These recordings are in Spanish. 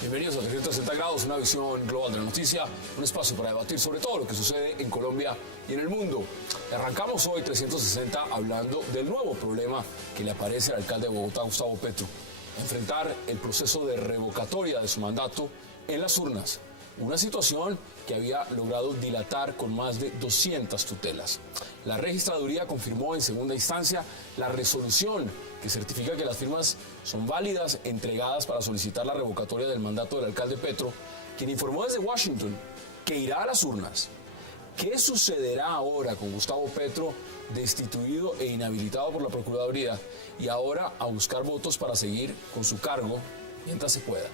Bienvenidos a 360 grados, una visión global de la noticia, un espacio para debatir sobre todo lo que sucede en Colombia y en el mundo. Arrancamos hoy 360 hablando del nuevo problema que le aparece al alcalde de Bogotá, Gustavo Petro: enfrentar el proceso de revocatoria de su mandato en las urnas. Una situación que había logrado dilatar con más de 200 tutelas. La registraduría confirmó en segunda instancia la resolución que certifica que las firmas son válidas, entregadas para solicitar la revocatoria del mandato del alcalde Petro, quien informó desde Washington que irá a las urnas. ¿Qué sucederá ahora con Gustavo Petro, destituido e inhabilitado por la Procuraduría, y ahora a buscar votos para seguir con su cargo mientras se pueda?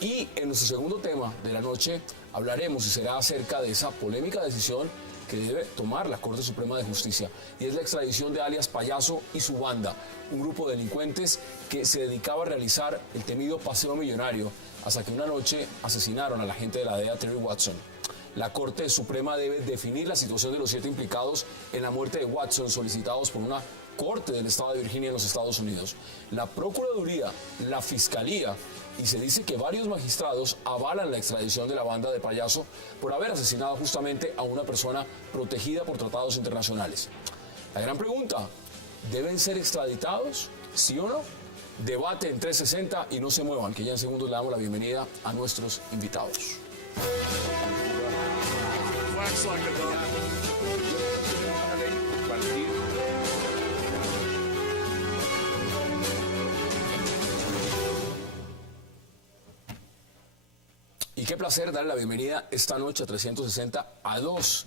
Y en nuestro segundo tema de la noche hablaremos, y será acerca de esa polémica decisión que debe tomar la Corte Suprema de Justicia, y es la extradición de alias Payaso y su banda, un grupo de delincuentes que se dedicaba a realizar el temido paseo millonario, hasta que una noche asesinaron al agente de la DEA, Terry Watson. La Corte Suprema debe definir la situación de los 7 implicados en la muerte de Watson, solicitados por una corte del estado de Virginia en los Estados Unidos. La Procuraduría, la Fiscalía, y se dice que varios magistrados avalan la extradición de la banda de Payaso por haber asesinado justamente a una persona protegida por tratados internacionales. La gran pregunta: ¿deben ser extraditados? ¿Sí o no? Debate en 360 y no se muevan, que ya en segundos le damos la bienvenida a nuestros invitados. Y qué placer darle la bienvenida esta noche a 360 a dos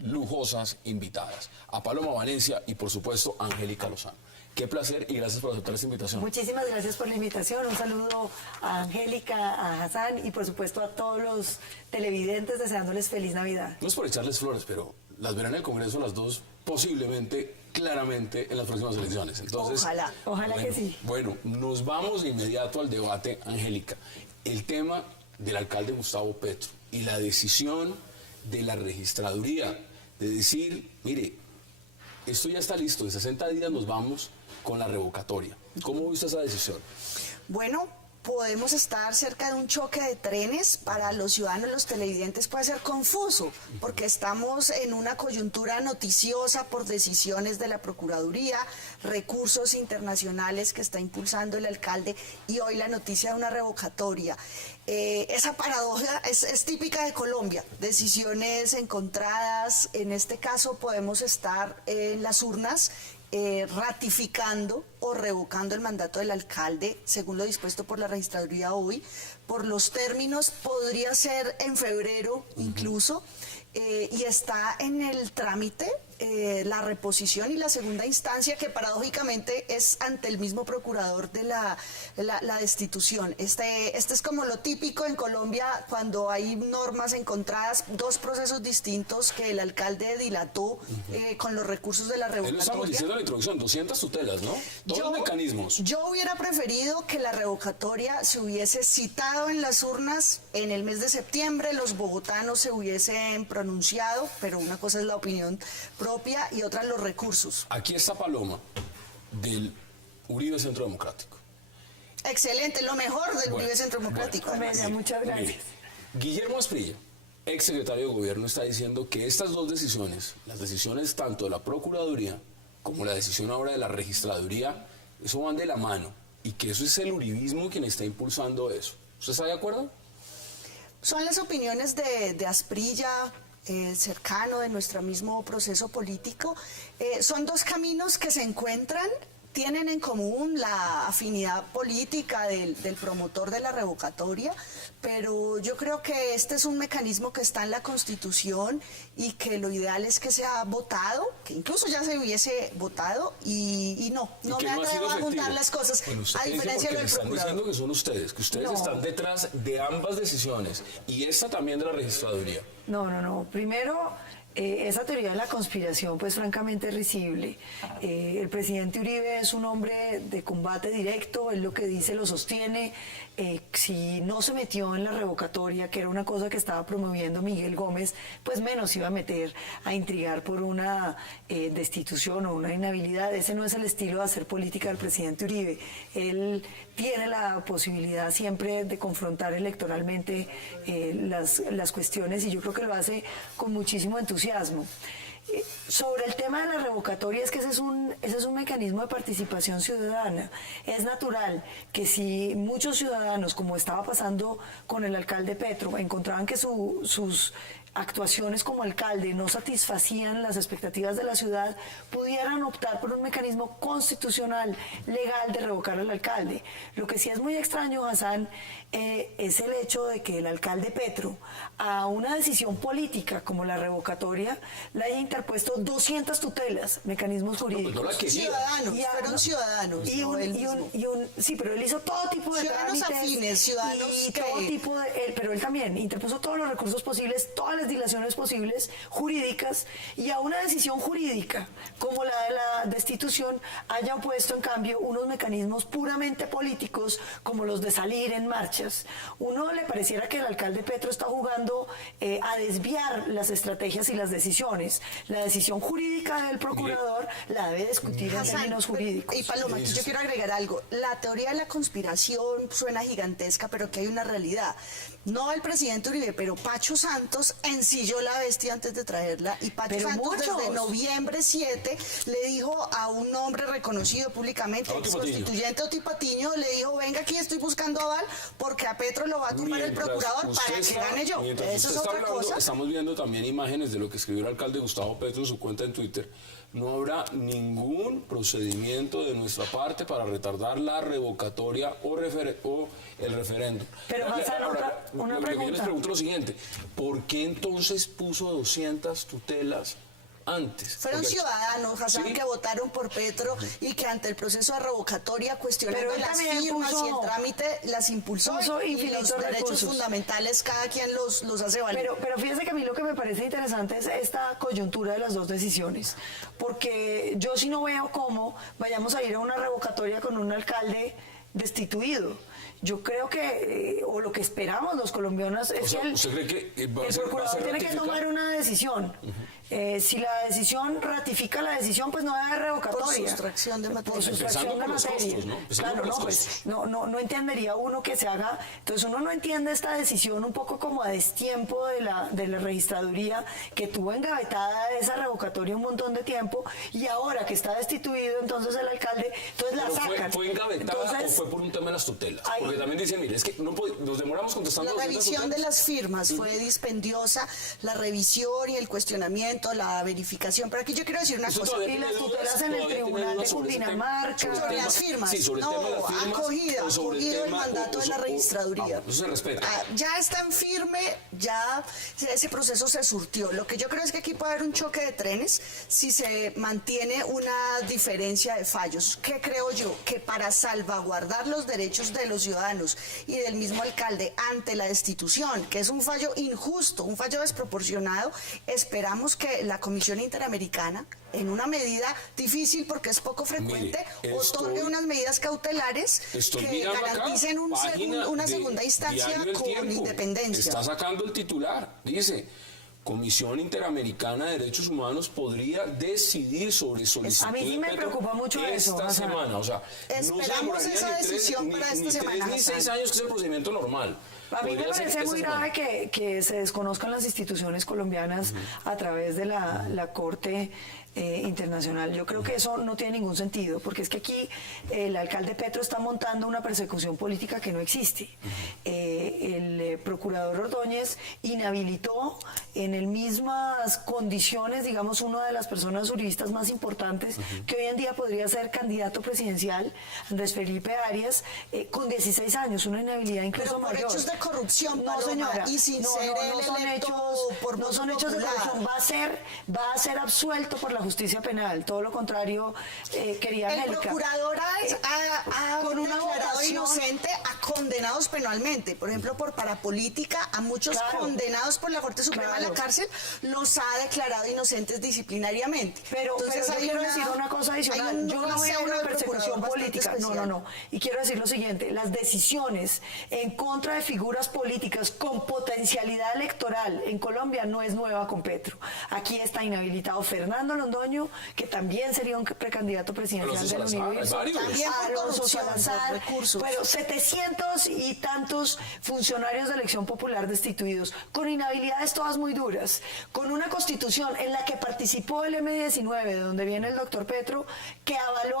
lujosas invitadas, a Paloma Valencia y por supuesto a Angélica Lozano. Qué placer y gracias por aceptar esta invitación. Muchísimas gracias por la invitación. Un saludo a Angélica, a Hassan y por supuesto a todos los televidentes, deseándoles feliz Navidad. No es por echarles flores, pero las verán en el Congreso las dos posiblemente, claramente, en las próximas elecciones. Entonces, ojalá bueno, que sí. Bueno, nos vamos de inmediato al debate, Angélica. El tema del alcalde Gustavo Petro y la decisión de la registraduría de decir, mire, esto ya está listo, en 60 días nos vamos con la revocatoria. ¿Cómo viste esa decisión? Bueno, podemos estar cerca de un choque de trenes. Para los ciudadanos, los televidentes, puede ser confuso, porque estamos en una coyuntura noticiosa por decisiones de la Procuraduría, recursos internacionales que está impulsando el alcalde y hoy la noticia de una revocatoria. Esa paradoja es típica de Colombia, decisiones encontradas. En este caso podemos estar en las urnas ratificando o revocando el mandato del alcalde según lo dispuesto por la registraduría hoy. Por los términos podría ser en febrero incluso, y está en el trámite la reposición y la segunda instancia, que paradójicamente es ante el mismo procurador de la destitución. Este es como lo típico en Colombia cuando hay normas encontradas, dos procesos distintos que el alcalde dilató con los recursos de la revocatoria. Estamos diciendo en la introducción, 200 tutelas, ¿no? Todos los mecanismos. Yo hubiera preferido que la revocatoria se hubiese citado en las urnas en el mes de septiembre, los bogotanos se hubiesen pronunciado, pero una cosa es la opinión propia y otra los recursos. Aquí está Paloma, del Uribe Centro Democrático. Excelente, lo mejor del Uribe Centro Democrático. Muchas gracias. Mire, Guillermo Asprilla, ex secretario de Gobierno, está diciendo que estas dos decisiones, las decisiones tanto de la Procuraduría como la decisión ahora de la Registraduría, eso van de la mano, y que eso es el uribismo quien está impulsando eso. ¿Usted está de acuerdo? Son las opiniones de Asprilla, cercano de nuestro mismo proceso político. Son dos caminos que se encuentran, tienen en común la afinidad política del promotor de la revocatoria, pero yo creo que este es un mecanismo que está en la Constitución y que lo ideal es que sea votado, que incluso ya se hubiese votado, y no me atrevo a juntar las cosas, bueno, a diferencia de lo del están procurador. diciendo que son ustedes, que ustedes están detrás de ambas decisiones, y esta también de la registraduría. No. Primero, esa teoría de la conspiración, pues francamente es risible. El presidente Uribe es un hombre de combate directo, él lo que dice lo sostiene. si no se metió en la revocatoria, que era una cosa que estaba promoviendo Miguel Gómez, pues menos iba a meter a intrigar por una destitución o una inhabilidad. Ese no es el estilo de hacer política del presidente Uribe. Él tiene la posibilidad siempre de confrontar electoralmente las cuestiones, y yo creo que lo hace con muchísimo entusiasmo. Sobre el tema de la revocatoria, es que ese es un mecanismo de participación ciudadana. Es natural que si muchos ciudadanos, como estaba pasando con el alcalde Petro, encontraban que sus actuaciones como alcalde no satisfacían las expectativas de la ciudad, pudieran optar por un mecanismo constitucional, legal, de revocar al alcalde. Lo que sí es muy extraño, Hassan, es el hecho de que el alcalde Petro, a una decisión política como la revocatoria, le haya interpuesto 200 tutelas, mecanismos jurídicos. No, pues no la quería. Ciudadanos, fueron ciudadanos. Sí, pero él hizo todo tipo de ciudadanos trámites afines, ciudadanos y que... todo tipo de... pero él también interpuso todos los recursos posibles, todas las dilaciones posibles, jurídicas, y a una decisión jurídica como la de la destitución haya puesto en cambio unos mecanismos puramente políticos como los de salir en marchas. Uno le pareciera que el alcalde Petro está jugando a desviar las estrategias y las decisiones. La decisión jurídica del procurador la debe discutir en términos jurídicos. Y Paloma, yo quiero agregar algo. La teoría de la conspiración suena gigantesca, pero que hay una realidad. No el presidente Uribe, pero Pacho Santos ensilló la bestia antes de traerla, y Pacho Santos desde noviembre 7 le dijo a un hombre reconocido públicamente, constituyente Oti Patiño, le dijo: venga, aquí estoy buscando aval porque a Petro lo va a tumbar el procurador para que gane yo. Eso es otra cosa. Estamos viendo también imágenes de lo que escribió el alcalde Gustavo Petro en su cuenta en Twitter. No habrá ningún procedimiento de nuestra parte para retardar la revocatoria o el referéndum. Pero ahora, una pregunta. Yo les pregunto lo siguiente: ¿por qué entonces puso 200 tutelas antes? Fueron ciudadanos, Hassan, que votaron por Petro y que ante el proceso de revocatoria, cuestionando las firmas y el trámite, las impulsó, y los derechos fundamentales cada quien los hace valer. Pero fíjese que a mí lo que me parece interesante es esta coyuntura de las dos decisiones, porque yo sí no veo cómo vayamos a ir a una revocatoria con un alcalde destituido. Yo creo que, o lo que esperamos los colombianos, es que el procurador tiene que tomar una decisión. Si la decisión ratifica la decisión, pues no debe revocatoria. Por sustracción de materia. Por sustracción de materia. Claro, no entendería uno que se haga. Entonces uno no entiende esta decisión un poco como a destiempo de la registraduría, que tuvo engavetada esa revocatoria un montón de tiempo, y ahora que está destituido entonces el alcalde, entonces la sacan. ¿Fue engavetada o fue por un tema de las tutelas? Porque también dicen, mire, es que nos demoramos contestando. La revisión de las firmas fue dispendiosa, la revisión y el cuestionamiento, la verificación. Pero aquí yo quiero decir una cosa. Y las tutelas en el tribunal de Cundinamarca. Sobre las firmas. Sí, sobre el tema de las firmas. Acogido el mandato de la registraduría. Eso se respeta. Ya están firme, ya ese proceso se surtió. Lo que yo creo es que aquí puede haber un choque de trenes si se mantiene una diferencia de fallos. ¿Qué creo yo? Que para salvaguardar los derechos de los ciudadanos y del mismo alcalde ante la destitución, que es un fallo injusto, un fallo desproporcionado, esperamos que la Comisión Interamericana, en una medida difícil porque es poco frecuente, otorgue unas medidas cautelares que garanticen una segunda instancia con independencia. Está sacando el titular, dice: Comisión Interamericana de Derechos Humanos podría decidir sobre solicitud. A mí sí me preocupa mucho esta semana. O sea, esperamos esa decisión para esta semana. Ni 6 años, que es el procedimiento normal. A mí me parece muy grave que se desconozcan las instituciones colombianas a través de la Corte Internacional. Yo creo que eso no tiene ningún sentido, porque es que aquí el alcalde Petro está montando una persecución política que no existe. El procurador Ordóñez inhabilitó en el mismas condiciones, digamos, una de las personas juristas más importantes que hoy en día podría ser candidato presidencial, Andrés Felipe Arias, con 16 años, una inhabilidad incluso mayor. Pero por hechos de corrupción, no, señora, y sin ser no son hechos de corrupción. Va a ser absuelto por la justicia penal. Todo lo contrario, quería Angélica. El procurador ha con una declarado inocente a condenados penalmente, por ejemplo, por política, a muchos Claro. condenados por la Corte Suprema a la Claro. cárcel, los ha declarado inocentes disciplinariamente. Pero yo hay quiero decir una cosa adicional. Yo no voy a una persecución política. No. Y quiero decir lo siguiente. Las decisiones en contra de figuras políticas con potencialidad electoral en Colombia no es nueva con Petro. Aquí está inhabilitado Fernando Londoño, que también sería un precandidato presidencial Alonso del Salazar, Universo. hay varios. También por Alonso corrupción, Salazar, por recursos. pero 700 y tantos funcionarios de elección popular destituidos, con inhabilidades todas muy duras, con una constitución en la que participó el M19, de donde viene el doctor Petro, que avaló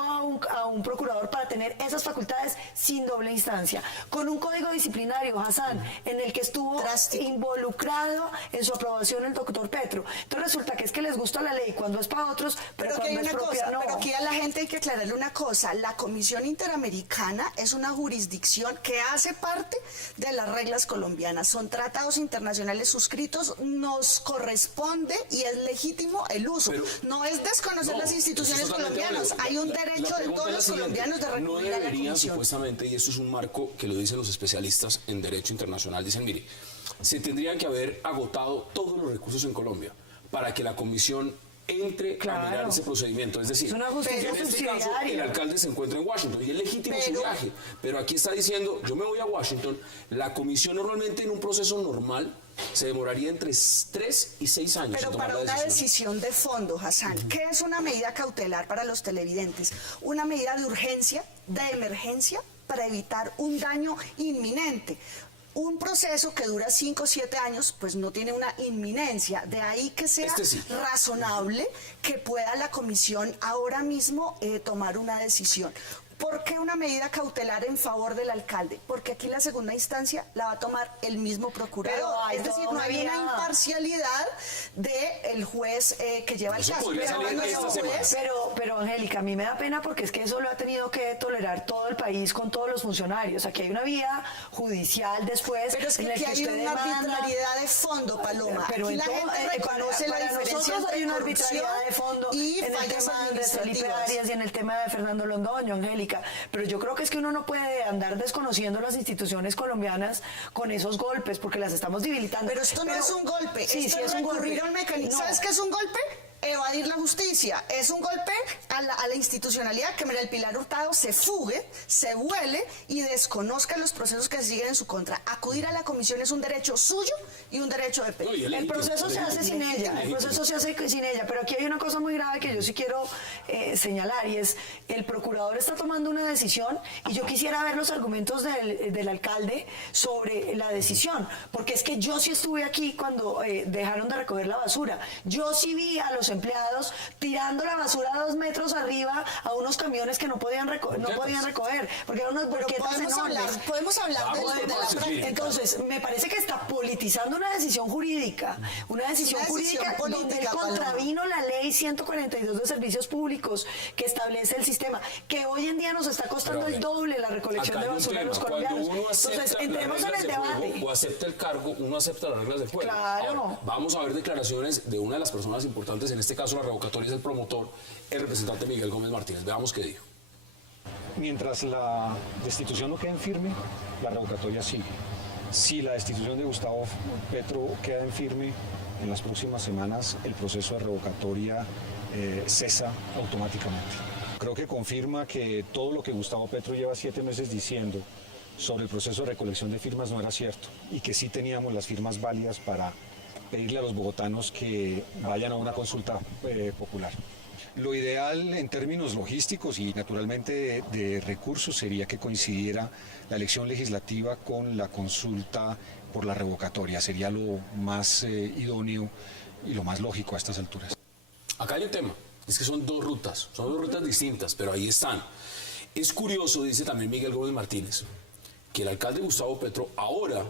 a un procurador para tener esas facultades sin doble instancia, con un código disciplinario, Hassan, en el que estuvo Drástico. involucrado en su aprobación el doctor Petro. Entonces resulta que es que les gusta la ley cuando es para otros, pero Pero que hay cuando es una propia, cosa, no. pero aquí a la gente hay que aclararle una cosa. La Comisión Interamericana es una jurisdicción que hace parte de las reglas colombianas. Son tratados internacionales suscritos, nos corresponde y es legítimo el uso. Pero- no es desconocer No, las instituciones eso es totalmente colombianas. válido. Hay un La derecho de pregunta todos es la los siguiente. colombianos de No recurrir a la deberían, Comisión. supuestamente, y esto es un marco que lo dicen los especialistas en derecho internacional, dicen, mire, se tendrían que haber agotado todos los recursos en Colombia para que la comisión entre Claro. a mirar ese procedimiento. Es decir, Es una justicia en este caso subsidiaria. el alcalde se encuentra en Washington y es legítimo su Pero- viaje, pero aquí está diciendo, yo me voy a Washington, la comisión normalmente en un proceso normal se demoraría entre 3 y 6 años Pero en tomar para la una decisión. decisión de fondo, Hassan, ¿qué es una medida cautelar para los televidentes? Una medida de urgencia, de emergencia, para evitar un daño inminente. Un proceso que dura 5 o 7 años, pues no tiene una inminencia. De ahí que sea Este sí. razonable que pueda la comisión ahora mismo tomar una decisión. ¿Por qué una medida cautelar en favor del alcalde? Porque aquí la segunda instancia la va a tomar el mismo procurador. Pero hay Es decir, toda no hay una una vía. imparcialidad del juez que lleva el Eso caso. podría Pero salir cuando esta el semana. juez- Pero Angélica, a mí me da pena porque es que eso lo ha tenido que tolerar todo el país con todos los funcionarios. Aquí hay una vía judicial después Pero es en que el aquí que hay usted una demanda. arbitrariedad de fondo, Paloma. Pero Aquí la entonces, gente reconoce la para diferencia nosotros entre hay una corrupción arbitrariedad de fondo y en el fallas tema de Felipe administrativas. Arias y en el tema de Fernando Londoño, Angélica. Pero yo creo que es que uno no puede andar desconociendo las instituciones colombianas con esos golpes porque las estamos debilitando. Pero esto no es un golpe, Sí, esto sí es es un golpe. recurrir a un mecanismo. No. ¿Sabes qué es un golpe? Evadir la justicia. Es un golpe a la institucionalidad que María del Pilar Hurtado se fugue, se vuele y desconozca los procesos que se siguen en su contra. Acudir a la comisión es un derecho suyo y un derecho de No, pedir. y El proceso se hace sin ella, el proceso se hace sin ella, pero aquí hay una cosa muy grave que yo sí quiero señalar y es el procurador está tomando una decisión y yo quisiera ver los argumentos del alcalde sobre la decisión, porque es que yo sí estuve aquí cuando dejaron de recoger la basura, yo sí vi a los empleados tirando la basura 2 metros arriba a unos camiones que no podían recoger, porque eran unas Pero volquetas podemos enormes. hablar de la entonces, práctica. Entonces, me parece que está politizando una decisión jurídica, una decisión Una decisión jurídica donde él política, Paloma. contravino la ley 142 de servicios públicos que establece el sistema, que hoy en día nos está costando Pero, el doble la recolección acá de hay un basura en tema. los colombianos. Cuando uno acepta Entonces, las entremos en reglas el del juego debate. o acepta el cargo, uno acepta las reglas del juego. Claro. Ahora, vamos a ver declaraciones de una de las personas importantes, en este caso la revocatoria es el promotor, el representante Miguel Gómez Martínez. Veamos qué dijo. Mientras la destitución no quede en firme, la revocatoria sigue. Si la destitución de Gustavo Petro queda en firme, en las próximas semanas el proceso de revocatoria cesa automáticamente. Creo que confirma que todo lo que Gustavo Petro lleva 7 meses diciendo sobre el proceso de recolección de firmas no era cierto y que sí teníamos las firmas válidas para pedirle a los bogotanos que vayan a una consulta popular. Lo ideal en términos logísticos y naturalmente de recursos sería que coincidiera la elección legislativa con la consulta por la revocatoria. Sería lo más idóneo y lo más lógico a estas alturas. Acá hay un tema, es que son dos rutas distintas, pero ahí están. Es curioso, dice también Miguel Gómez Martínez, que el alcalde Gustavo Petro ahora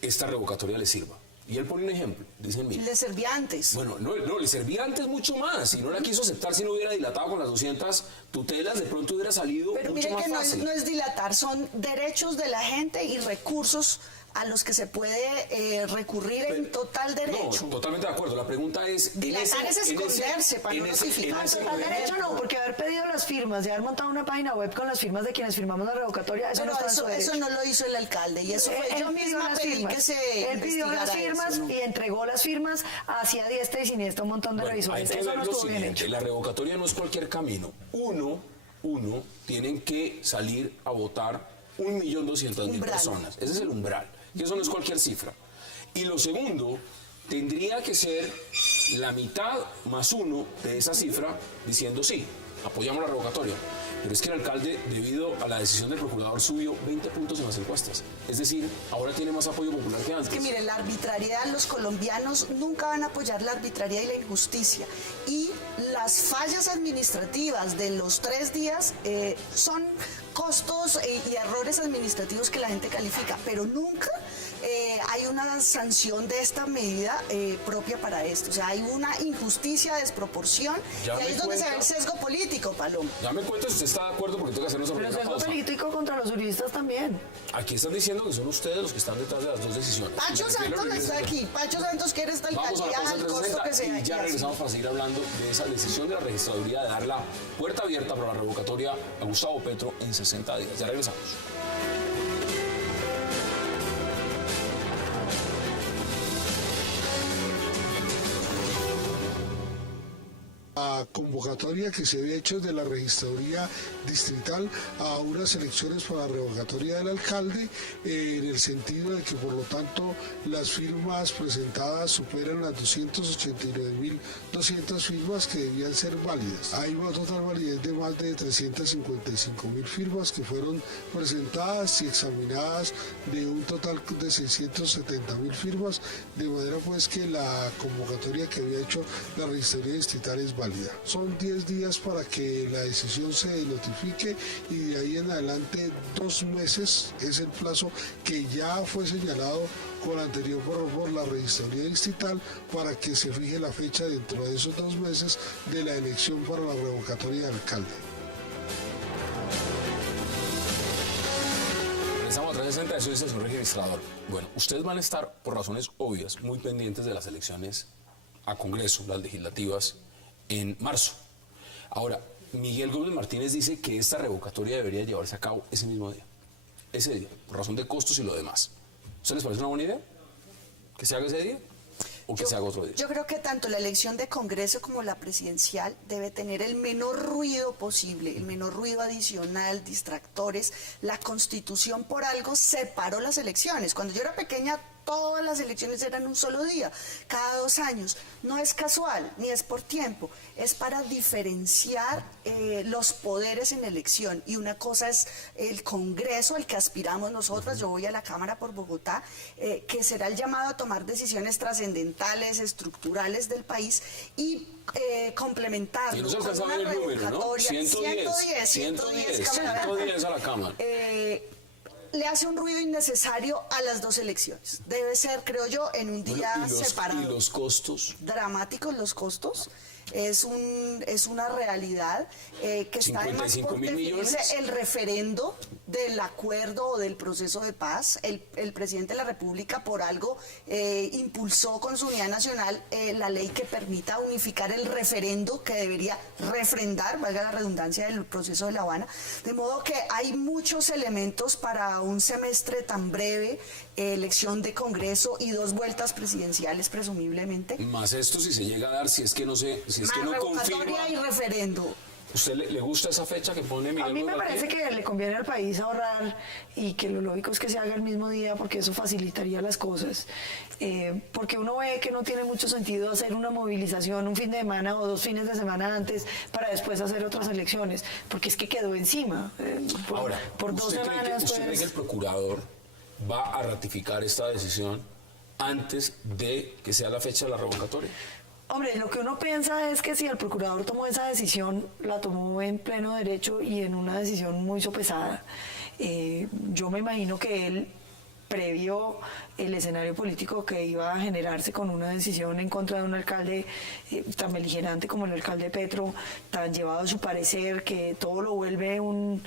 esta revocatoria le sirva. Y él pone un ejemplo, dicen, mira, Le servía antes. bueno, no, le servía antes mucho más, si no la quiso aceptar, si no hubiera dilatado con las 200 tutelas, de pronto hubiera salido Pero mucho mire más que fácil. no es dilatar, son derechos de la gente y recursos a los que se puede recurrir en total derecho. No, totalmente de acuerdo. La pregunta es... Dilatar es esconderse para no notificar. Total derecho no, porque haber pedido las firmas, de haber montado una página web con las firmas de quienes firmamos la revocatoria, eso Pero no está en su derecho. eso no lo hizo el alcalde, y eso fue yo misma pedí que se Él pidió las firmas eso, ¿no? y entregó las firmas hacia diestra y siniestra un montón de Bueno, hay revisores. que Eso ver no lo estuvo bien siguiente, hecho. la revocatoria no es cualquier camino. Uno, tienen que salir a votar 1.200.000 Umbral. personas. Ese es el umbral. Y eso no es cualquier cifra. Y lo segundo, tendría que ser la mitad más uno de esa cifra diciendo sí, apoyamos la revocatoria. Pero es que el alcalde, debido a la decisión del procurador, subió 20 puntos en las encuestas. Es decir, ahora tiene más apoyo popular que antes. Es que mire, la arbitrariedad, los colombianos nunca van a apoyar la arbitrariedad y la injusticia. Y las fallas administrativas de los 3 días son costos y errores administrativos que la gente califica, pero nunca hay una sanción de esta medida propia para esto. O sea, hay una injusticia, desproporción, Ya y ahí me es donde se ve cuenta. el sesgo político, Paloma. Ya me cuenta si usted está de acuerdo porque tengo que hacer nuestra Pero primera sesgo pausa. político contra los juristas también. Aquí están diciendo que son ustedes los que están detrás de las dos decisiones. Pacho Me refiero Santos al no está regreso. aquí. Pacho Santos quiere esta Vamos a la alcaldía pausa al en costo que 360 sea. y ya así. regresamos para seguir hablando de esa decisión de la registraduría de dar la puerta abierta para la revocatoria a Gustavo Petro en 60 días. Ya regresamos. La convocatoria que se había hecho de la registraduría distrital a unas elecciones para la revocatoria del alcalde, en el sentido de que por lo tanto las firmas presentadas superan las 289.200 firmas que debían ser válidas. Hay una total validez de más de 355.000 firmas que fueron presentadas y examinadas de un total de 670.000 firmas, de manera pues que la convocatoria que había hecho la registraduría distrital es válida. Son 10 días para que la decisión se notifique y de ahí en adelante 2 meses es el plazo que ya fue señalado con anterior por la registraduría distrital para que se fije la fecha dentro de esos 2 meses de la elección para la revocatoria del alcalde. Regresamos a 360 de Suiza, señor registrador. Bueno, ustedes van a estar, por razones obvias, muy pendientes de las elecciones a Congreso, las legislativas, en marzo. Ahora, Miguel Gómez Martínez dice que esta revocatoria debería llevarse a cabo ese mismo día. Ese día, por razón de costos y lo demás. ¿Usted les parece una buena idea? ¿Que se haga ese día? ¿O que se haga otro día? Yo creo que tanto la elección de Congreso como la presidencial debe tener el menor ruido posible, el menor ruido adicional, distractores. La Constitución por algo separó las elecciones. Cuando yo era pequeña, todas las elecciones eran un solo día, cada 2 años. No es casual, ni es por tiempo, es para diferenciar los poderes en elección. Y una cosa es el Congreso, al que aspiramos nosotras, yo voy a la Cámara por Bogotá, que será el llamado a tomar decisiones trascendentales, estructurales del país y complementarlo Y no se con alcanza a una ver el número, ¿no? revocatoria. 110 Cámara. a la Cámara. Le hace un ruido innecesario a las 2 elecciones. Debe ser, creo yo, en un día separado. ¿Y los costos? Dramáticos los costos. Es una realidad que está además por 55.000 definirse millones. el referendo del acuerdo o del proceso de paz. El presidente de la República por algo impulsó con su unidad nacional la ley que permita unificar el referendo que debería refrendar, valga la redundancia, del proceso de La Habana. De modo que hay muchos elementos para un semestre tan breve, elección de Congreso y 2 vueltas presidenciales presumiblemente. Más esto si se llega a dar, si es que no Revocatoria confirma. y referendo. ¿Usted le gusta esa fecha que pone Miguel A mí me Gómez parece Martínez? que le conviene al país ahorrar y que lo lógico es que se haga el mismo día porque eso facilitaría las cosas. Porque uno ve que no tiene mucho sentido hacer una movilización un fin de semana o 2 fines de semana antes para después hacer otras elecciones, porque es que quedó encima. Ahora, por 2 ¿usted semanas cree que el procurador va a ratificar esta decisión antes de que sea la fecha de la revocatoria? Hombre, lo que uno piensa es que si el procurador tomó esa decisión, la tomó en pleno derecho y en una decisión muy sopesada. Yo me imagino que él previó el escenario político que iba a generarse con una decisión en contra de un alcalde tan beligerante como el alcalde Petro, tan llevado a su parecer, que todo lo vuelve un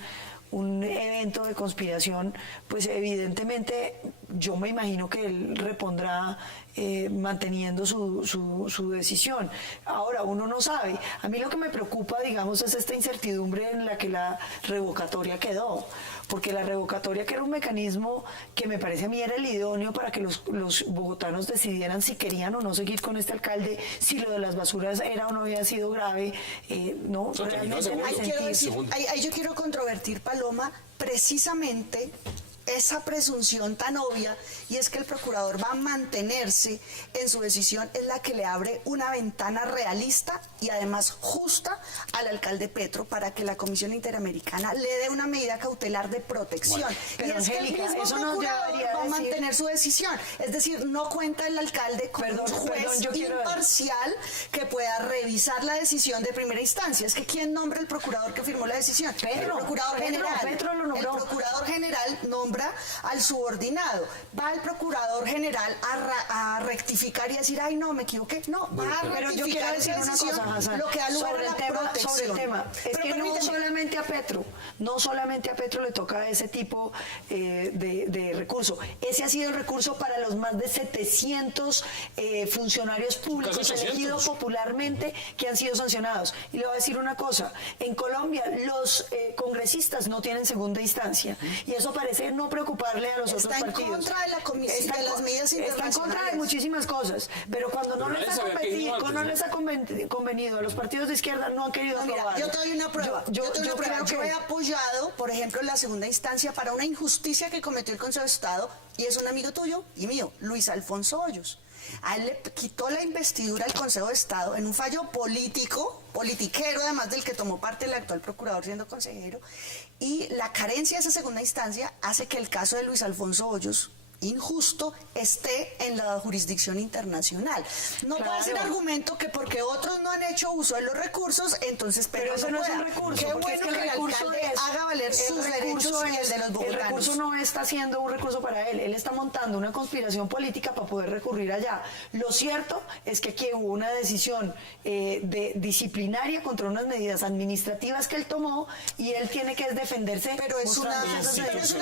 evento de conspiración, pues evidentemente yo me imagino que él repondrá manteniendo su decisión. Ahora, uno no sabe. A mí lo que me preocupa, digamos, es esta incertidumbre en la que la revocatoria quedó. Porque la revocatoria, que era un mecanismo que me parece a mí era el idóneo para que los bogotanos decidieran si querían o no seguir con este alcalde, si lo de las basuras era o no había sido grave, no, realmente no hay sentido. Ahí yo quiero controvertir, Paloma, precisamente esa presunción tan obvia, y es que el procurador va a mantenerse en su decisión, es la que le abre una ventana realista y además justa al alcalde Petro para que la Comisión Interamericana le dé una medida cautelar de protección. Bueno, pero y es Angélica, que el mismo eso nos procurador llevaría va a a decir... mantener su decisión. Es decir, no cuenta el alcalde con un juez imparcial que pueda revisar la decisión de primera instancia. Es que ¿quién nombra el procurador que firmó la decisión? El procurador general. Petro lo nombró. El procurador general nombra al subordinado. Va el procurador general a rectificar y a decir, ay, no, me equivoqué. No, va a pero yo quiero rectificar decir esa una decisión, cosa, Hassan, lo que da lugar sobre a el la tema, protección. sobre el tema. Es pero que no solamente a Petro le toca ese tipo de recurso. Ese ha sido el recurso para los más de 700 funcionarios públicos elegidos popularmente que han sido sancionados. Y le voy a decir una cosa, en Colombia los congresistas no tienen segunda instancia, y eso parece no preocuparle a los otros partidos. Está en contra de la comisión, de las medidas internacionales. Está en contra de muchísimas cosas, pero cuando no les ha convenido a los partidos de izquierda, no han querido aprobar. Yo te doy una prueba. Yo he apoyado, por ejemplo, en la segunda instancia para una injusticia que cometió el Consejo de Estado, y es un amigo tuyo y mío, Luis Alfonso Hoyos. A él le quitó la investidura al Consejo de Estado en un fallo politiquero, además del que tomó parte el actual procurador siendo consejero, y la carencia de esa segunda instancia hace que el caso de Luis Alfonso Hoyos, injusto, esté en la jurisdicción internacional. No puede ser argumento que porque otros no han hecho uso de los recursos, entonces pero eso no es un recurso. Qué bueno que el alcalde haga valer sus derechos y el de los bogotanos. El recurso no está siendo un recurso para él está montando una conspiración política para poder recurrir allá. Lo cierto es que aquí hubo una decisión disciplinaria contra unas medidas administrativas que él tomó, y él tiene que defenderse. Pero es una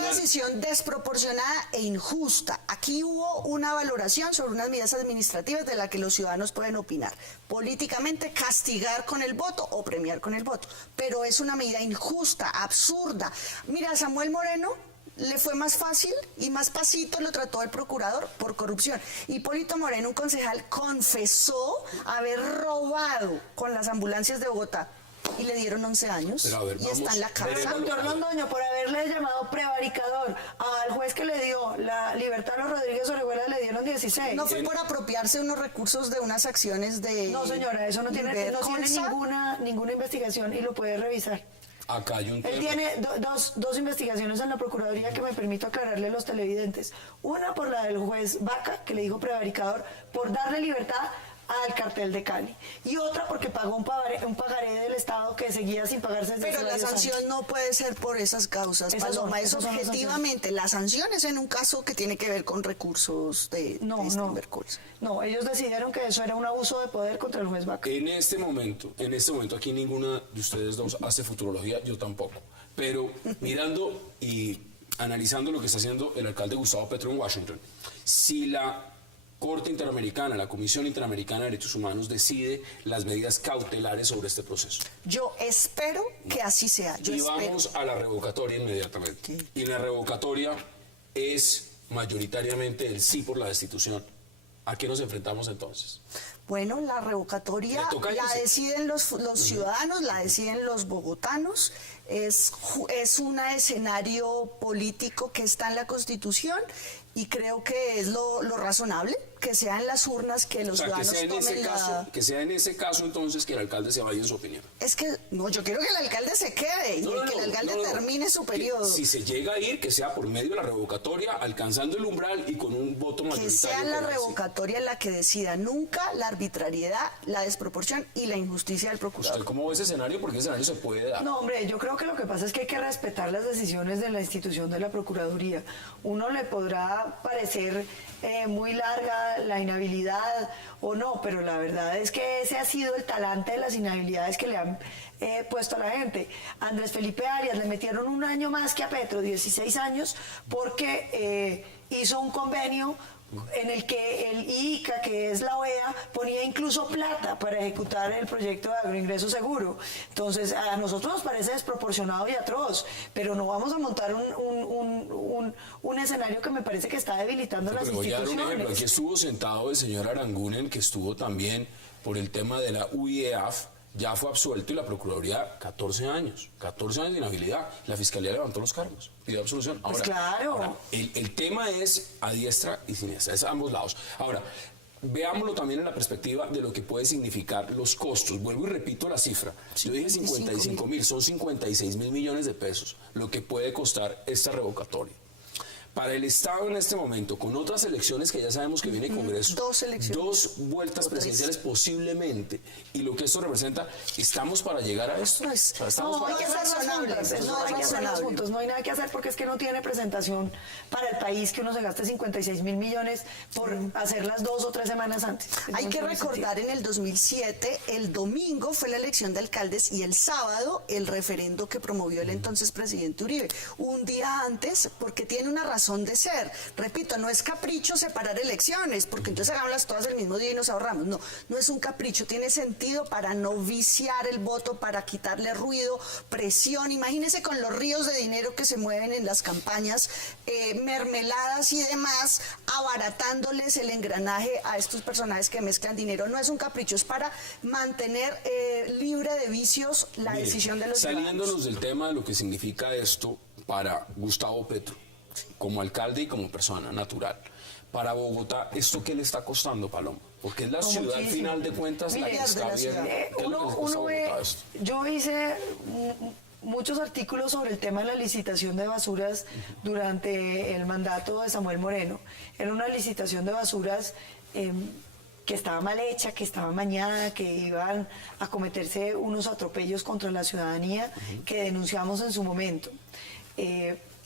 decisión desproporcionada e injusta. Aquí hubo una valoración sobre unas medidas administrativas de las que los ciudadanos pueden opinar. Políticamente, castigar con el voto o premiar con el voto. Pero es una medida injusta, absurda. Mira, Samuel Moreno le fue más fácil y más pasito lo trató el procurador por corrupción. Hipólito Moreno, un concejal, confesó haber robado con las ambulancias de Bogotá. Y le dieron 11 años y está en la cárcel. Doctor Londoño, por haberle llamado prevaricador al juez que le dio la libertad a los Rodríguez Orejuela, le dieron 16. No fue por apropiarse unos recursos de unas acciones de... No, señora, eso no tiene ninguna investigación, y lo puede revisar. Acá hay un tema. Él tiene dos investigaciones en la Procuraduría que me permito aclararle a los televidentes. Una por la del juez Vaca, que le dijo prevaricador, por darle libertad al cartel de Cali, y otra porque pagó un pagaré del Estado que seguía sin pagarse desde Pero la sanción no puede ser por esas causas, Paloma. Es objetivamente la sanción es en un caso que tiene que ver con recursos de Invercoles. No, ellos decidieron que eso era un abuso de poder contra el juez Vaca. En este momento aquí ninguna de ustedes dos hace futurología, yo tampoco. Pero mirando y analizando lo que está haciendo el alcalde Gustavo Petro en Washington, si la Corte Interamericana, la Comisión Interamericana de Derechos Humanos decide las medidas cautelares sobre este proceso. Yo espero que así sea. Vamos a la revocatoria inmediatamente. Sí. Y la revocatoria es mayoritariamente el sí por la destitución. ¿A qué nos enfrentamos entonces? Bueno, la revocatoria la deciden los ciudadanos, la deciden los bogotanos. Es un escenario político que está en la Constitución, y creo que es lo razonable, que sea en las urnas, que los ciudadanos tomen que sea en ese caso entonces que el alcalde se vaya en su opinión. Es que, no, yo quiero que el alcalde se quede y que el alcalde termine su periodo. Si se llega a ir, que sea por medio de la revocatoria, alcanzando el umbral y con un voto mayoritario. Que sea la revocatoria la que decida, nunca la arbitrariedad, la desproporción y la injusticia del procurador. ¿Usted cómo ve ese escenario? Porque ese escenario se puede dar. No, hombre, yo creo que lo que pasa es que hay que respetar las decisiones de la institución de la Procuraduría. Uno le podrá parecer muy larga la inhabilidad o no, pero la verdad es que ese ha sido el talante de las inhabilidades que le han puesto a la gente. Andrés Felipe Arias le metieron un año más que a Petro, 16 años, porque hizo un convenio en el que el IICA, que es la OEA, ponía incluso plata para ejecutar el proyecto de agroingreso seguro. Entonces, a nosotros nos parece desproporcionado y atroz, pero no vamos a montar un escenario que me parece que está debilitando las Pero voy a dar un ejemplo. instituciones. Aquí estuvo sentado el señor Aranguren, que estuvo también por el tema de la UIEAF, ya fue absuelto y la Procuraduría 14 años de inhabilidad. La Fiscalía levantó los cargos, pidió absolución. Pues claro. Ahora, el tema es a diestra y siniestra, es a ambos lados. Ahora, veámoslo también en la perspectiva de lo que puede significar los costos. Vuelvo y repito la cifra. Yo dije 55.000, son 56.000 millones de pesos lo que puede costar esta revocatoria. Para el Estado en este momento, con otras elecciones que ya sabemos que viene el Congreso, 2 elecciones. 2 vueltas presidenciales posiblemente, y lo que esto representa, ¿estamos para llegar a esto? No es- O sea, estamos No, hay para- que hacerlas razonable, juntas, eso no no es hay que hacerlas razonable. juntos, no hay nada que hacer porque es que no tiene presentación para el país que uno se gaste 56.000 millones por hacerlas 2 o 3 semanas antes. Hay No que tiene recordar sentido. en el 2007, el domingo fue la elección de alcaldes y el sábado el referendo que promovió el entonces presidente Uribe. Un día antes, porque tiene una razón de ser. Repito, no es capricho separar elecciones, porque entonces hagámoslas todas el mismo día y nos ahorramos. No, no es un capricho, tiene sentido para no viciar el voto, para quitarle ruido, presión. Imagínense con los ríos de dinero que se mueven en las campañas, mermeladas y demás, abaratándoles el engranaje a estos personajes que mezclan dinero. No es un capricho, es para mantener libre de vicios la Mire, decisión de los saliéndonos ciudadanos. del tema de lo que significa esto para Gustavo Petro, como alcalde y como persona natural. Para Bogotá, ¿esto qué le está costando, Paloma? Porque es la No, ciudad, al muchísimo. final de cuentas, la Mire, que está de la viendo. ciudad. ¿Qué es lo que le cuesta a Uno ve, Bogotá esto? yo hice muchos artículos sobre el tema de la licitación de basuras durante el mandato de Samuel Moreno. Era una licitación de basuras que estaba mal hecha, que estaba mañada, que iban a cometerse unos atropellos contra la ciudadanía que denunciamos en su momento.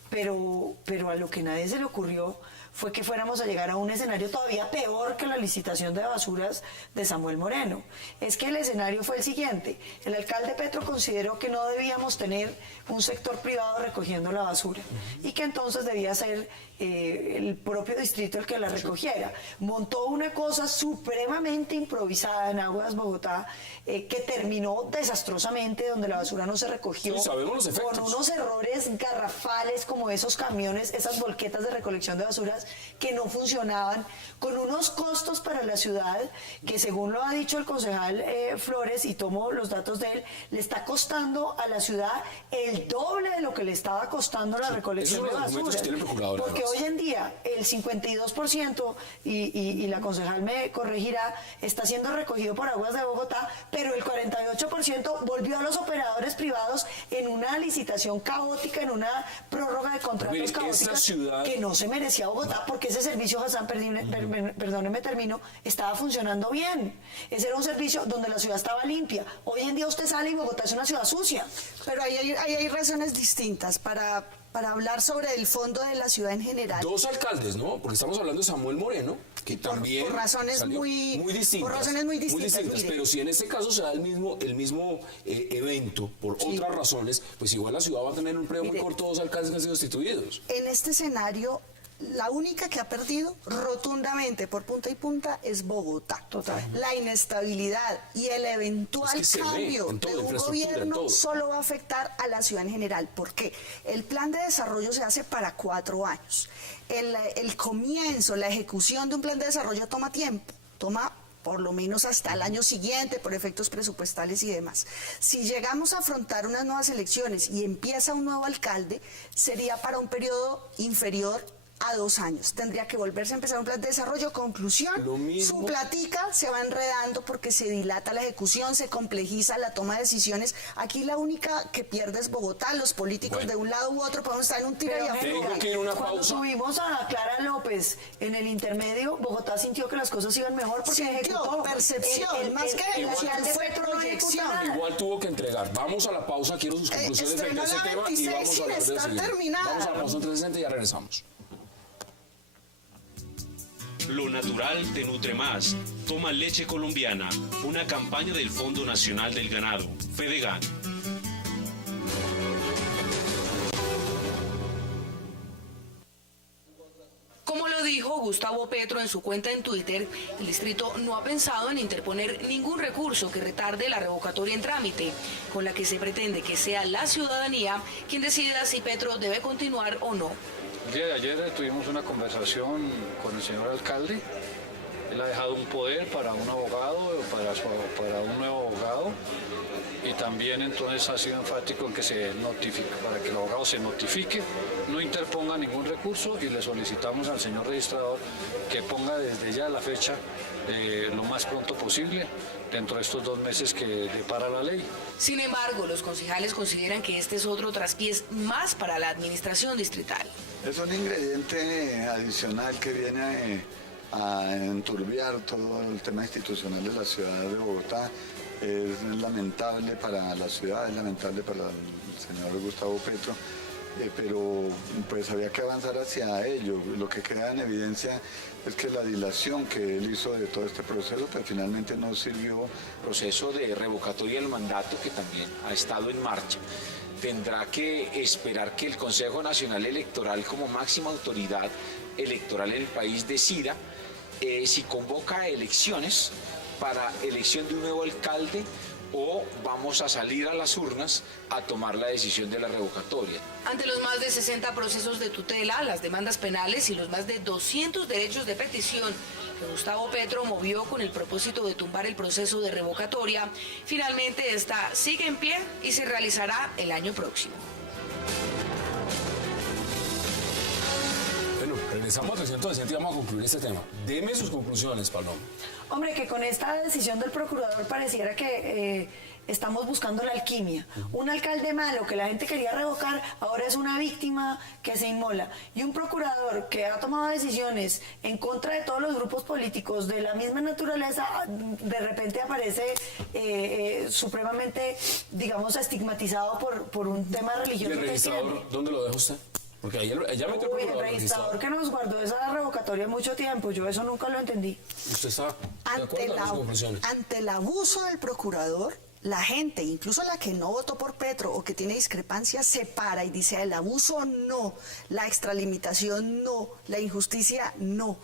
Pero a lo que nadie se le ocurrió fue que fuéramos a llegar a un escenario todavía peor que la licitación de basuras de Samuel Moreno. Es que el escenario fue el siguiente: el alcalde Petro consideró que no debíamos tener un sector privado recogiendo la basura y que entonces debía ser el propio distrito el que la recogiera. Montó una cosa supremamente improvisada en Aguas Bogotá que terminó desastrosamente, donde la basura no se recogió, Sí, sabemos los efectos. con unos errores garrafales como esos camiones, esas volquetas de recolección de basuras que no funcionaban, con unos costos para la ciudad que, según lo ha dicho el concejal Flores, y tomo los datos de él, le está costando a la ciudad el doble de lo que le estaba costando la recolección esos son de los argumentos basuras. que tiene el procurador, Porque además. hoy en día el 52%, y la concejal me corregirá, está siendo recogido por Aguas de Bogotá, pero el 48% volvió a los operadores privados en una licitación caótica, en una prórroga de contratos Mire, esta caótica ciudad- que no se merecía Bogotá, porque ese servicio, Hassan, perdóneme, termino, estaba funcionando bien. Ese era un servicio donde la ciudad estaba limpia. Hoy en día usted sale y Bogotá es una ciudad sucia. Pero ahí hay razones distintas para hablar sobre el fondo de la ciudad en general. 2 alcaldes, ¿no? Porque estamos hablando de Samuel Moreno, que también por razones salió muy distintas. por razones muy distintas, mire. Pero si en este caso se da el mismo evento por Sí. otras razones, pues igual la ciudad va a tener un periodo muy Mire. corto, 2 alcaldes que han sido destituidos. En este escenario, la única que ha perdido rotundamente por punta y punta es Bogotá. Total. La inestabilidad y el eventual Es que se ve cambio en todo, de un infraestructura, en gobierno todo. solo va a afectar a la ciudad en general. ¿Por qué? El plan de desarrollo se hace para 4 años. El comienzo, la ejecución de un plan de desarrollo toma tiempo, toma por lo menos hasta el año siguiente, por efectos presupuestales y demás. Si llegamos a afrontar unas nuevas elecciones y empieza un nuevo alcalde, sería para un periodo inferior a 2 años. Tendría que volverse a empezar un plan de desarrollo. Conclusión, Lo mismo. su platica se va enredando porque se dilata la ejecución, se complejiza la toma de decisiones. Aquí la única que pierde es Bogotá. Los políticos Bueno. de un lado u otro podemos estar en un tira y Pero, afloje. Tengo que ir a una cuando pausa. subimos a Clara López en el intermedio, Bogotá sintió que las cosas iban mejor porque Sintió ejecutó. percepción, más que el igual alcalde fue Petro no ejecuta proyección. nada. Igual tuvo que entregar. Vamos a la pausa, quiero sus conclusiones frente estrenó a ese la tema y 26 vamos a sin hablar de estar eso. terminada. Vamos a la pausa en 360 y ya regresamos. Lo natural te nutre más. Toma leche colombiana, una campaña del Fondo Nacional del Ganado, Fedegan. Como lo dijo Gustavo Petro en su cuenta en Twitter, el distrito no ha pensado en interponer ningún recurso que retarde la revocatoria en trámite, con la que se pretende que sea la ciudadanía quien decida si Petro debe continuar o no. El día de ayer tuvimos una conversación con el señor alcalde. Él ha dejado un poder para un abogado, para un nuevo abogado, y también entonces ha sido enfático en que se notifique, para que el abogado se notifique, no interponga ningún recurso, y le solicitamos al señor registrador que ponga desde ya la fecha lo más pronto posible, dentro de estos 2 meses que depara la ley. Sin embargo, los concejales consideran que este es otro traspiés más para la administración distrital. Es un ingrediente adicional que viene a enturbiar todo el tema institucional de la ciudad de Bogotá. Es lamentable para la ciudad, es lamentable para el señor Gustavo Petro, pero pues había que avanzar hacia ello. Lo que queda en evidencia es que la dilación que él hizo de todo este proceso pues finalmente no sirvió. Proceso de revocatoria del mandato que también ha estado en marcha. Tendrá que esperar que el Consejo Nacional Electoral, como máxima autoridad electoral en el país, decida si convoca elecciones para elección de un nuevo alcalde o vamos a salir a las urnas a tomar la decisión de la revocatoria. Ante los más de 60 procesos de tutela, las demandas penales y los más de 200 derechos de petición que Gustavo Petro movió con el propósito de tumbar el proceso de revocatoria, finalmente esta sigue en pie y se realizará el año próximo. Bueno, regresamos a 360 y vamos a concluir este tema. Deme sus conclusiones, Paloma. Hombre, que con esta decisión del procurador pareciera que estamos buscando la alquimia. Un alcalde malo que la gente quería revocar, ahora es una víctima que se inmola. Y un procurador que ha tomado decisiones en contra de todos los grupos políticos de la misma naturaleza, de repente aparece supremamente, digamos, estigmatizado por un tema religioso. ¿Y el registrador, dónde lo deja usted? Porque ella metió el registrador que nos guardó esa revocatoria mucho tiempo, yo eso nunca lo entendí. ¿Usted está de acuerdo con las conclusiones? Ante el abuso del procurador, la gente, incluso la que no votó por Petro o que tiene discrepancias, se para y dice: el abuso no, la extralimitación no, la injusticia no.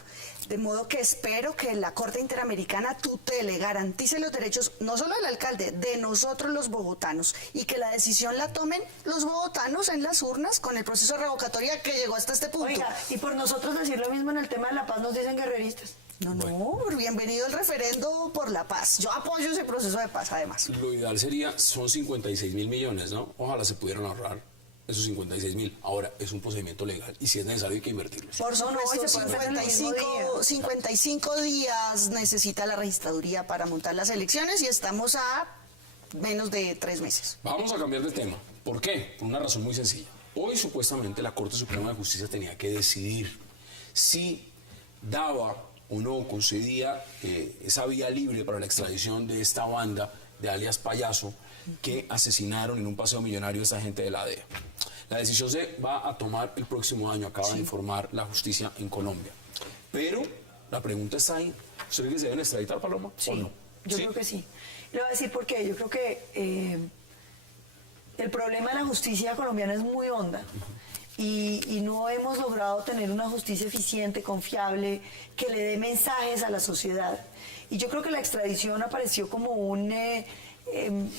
De modo que espero que la Corte Interamericana tutele, garantice los derechos no solo del alcalde, de nosotros los bogotanos, y que la decisión la tomen los bogotanos en las urnas con el proceso de revocatoria que llegó hasta este punto. Oiga, y por nosotros decir lo mismo en el tema de la paz nos dicen guerreristas. No, bienvenido el referendo por la paz. Yo apoyo ese proceso de paz, además. Lo ideal sería, son 56.000 millones, ¿no? Ojalá se pudieran ahorrar esos 56.000. Ahora, es un procedimiento legal y si es necesario hay que invertirlo. Por supuesto, 55 días necesita la registraduría para montar las elecciones y estamos a menos de 3 meses. Vamos a cambiar de tema. ¿Por qué? Por una razón muy sencilla. Hoy supuestamente la Corte Suprema de Justicia tenía que decidir si daba o no concedía esa vía libre para la extradición de esta banda de alias Payaso que asesinaron en un paseo millonario a esta gente de la DEA. La decisión se va a tomar el próximo año, acaba de informar la justicia en Colombia. Pero la pregunta está ahí, ¿usted cree que se deben extraditar, Paloma, sí, o no? Yo creo que sí. Le voy a decir por qué. Yo creo que el problema de la justicia colombiana es muy honda. Y no hemos logrado tener una justicia eficiente, confiable, que le dé mensajes a la sociedad. Y yo creo que la extradición apareció como un